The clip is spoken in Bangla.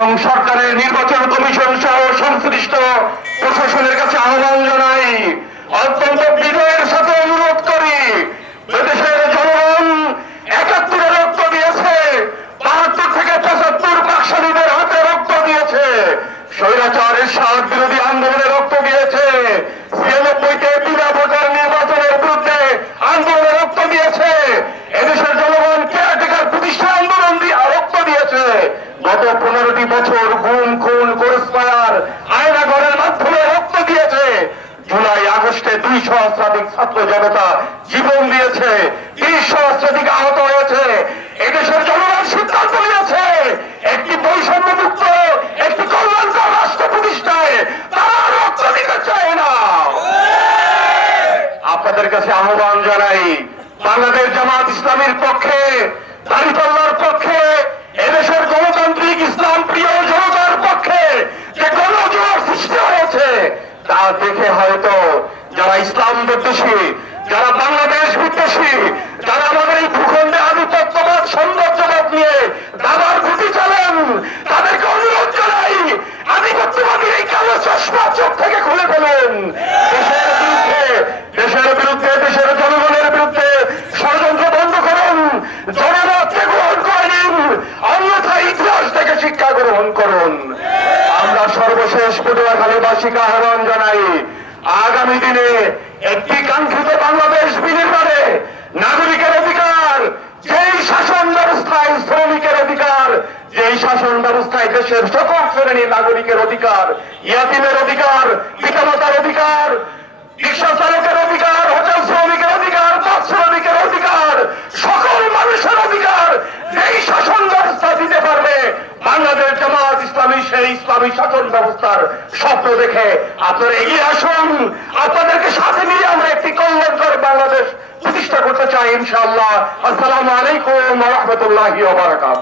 এবং সরকারের নির্বাচন কমিশন সহ সংশ্লিষ্ট প্রশাসনের কাছে আহ্বান জানাই, অত্যন্ত বিনয়ের সাথে অনুরোধ করি, দেশের জনগণ একাত্তরে রক্ত দিয়েছে, বাহাত্তর থেকে পঁচাত্তর পাকশালীদের হাতে রক্ত দিয়েছে, স্বৈরাচারের সাত বিরোধী আন্দোলনে রক্ত দিয়েছে ছিয়ানব্বইতে বিনা ভোটার নির্বাচনের বিরুদ্ধে আন্দোলনে রক্ত দিয়েছে এদেশের জনগণ কেয়ারটেকার প্রতিষ্ঠা আন্দোলন দিয়ে রক্ত দিয়েছে গত পনেরোটি বছর গুম, খুন কোরসপায়ার আয়নাগরের মাধ্যমে রক্ত দিয়েছে। জুলাই, আগস্টে দুই সহস্রাধিক ছাত্র জনতা জীবন দিয়েছে তিরিশ সহস্রাধিক আহত হয়েছে। এদেশের জনগণ সিদ্ধান্ত নিয়েছে, একটি বৈষম্য মুক্ত একটি কল্যাণকর রাষ্ট্র প্রতিষ্ঠায় তারা রক্ত দিতে চায় না। আপনাদের কাছে আহ্বান জানাই, বাংলাদেশ জামাত ইসলামের পক্ষে, দাঁড়িপাল্লার পক্ষে এদেশের তা দেখে হয়তো যারা ইসলাম বিদ্বেষী, যারা বাংলাদেশ বিদ্বেষী, যারা আমাদের এই ভূখণ্ডে আধিপত্যবাদ, সৌন্দর্যবাদ নিয়ে দাবার ঘুটি চালান, তাদেরকে অনুরোধ জানাই, আধিপত্যবাদী এই কালো চশমা চোখ থেকে খুলে ফেলুন। দেশের বিরুদ্ধে, দেশের জনগণের বিরুদ্ধে ষড়যন্ত্র বন্ধ করুন জনমতকে গ্রহণ করে নিন, অন্যথায় ইতিহাস থেকে শিক্ষা গ্রহণ করুন। সর্বশেষ পটুয়াখালীবাসীকে আহ্বান জানাই। আগামী দিনে একটি কাঙ্ক্ষিত বাংলাদেশ বিনির্মাণে নাগরিকের অধিকার, যেই শাসন ব্যবস্থায় শ্রমিকের অধিকার, যেই শাসন ব্যবস্থায় দেশের সকল শ্রেণির নাগরিকের অধিকার, ইয়াতিমের অধিকার, পিতামাতার অধিকার রিক্সা চালকের অধিকার হোটেল শ্রমিকের অধিকার বাস শ্রমিকের অধিকার সকল মানুষের অধিকার যেই শাসন ব্যবস্থা দিতে পারবে বাংলাদেশ জামাত ইসলামী শাসন ব্যবস্থার স্বপ্ন দেখে আপনারা এগিয়ে আসুন। আপনাদেরকে সাথে নিয়ে আমরা একটি কল্যাণকর বাংলাদেশ প্রতিষ্ঠা করতে চাই, ইনশাআল্লাহ। আসসালামু আলাইকুম রহমতুল্লাহ বারাকাত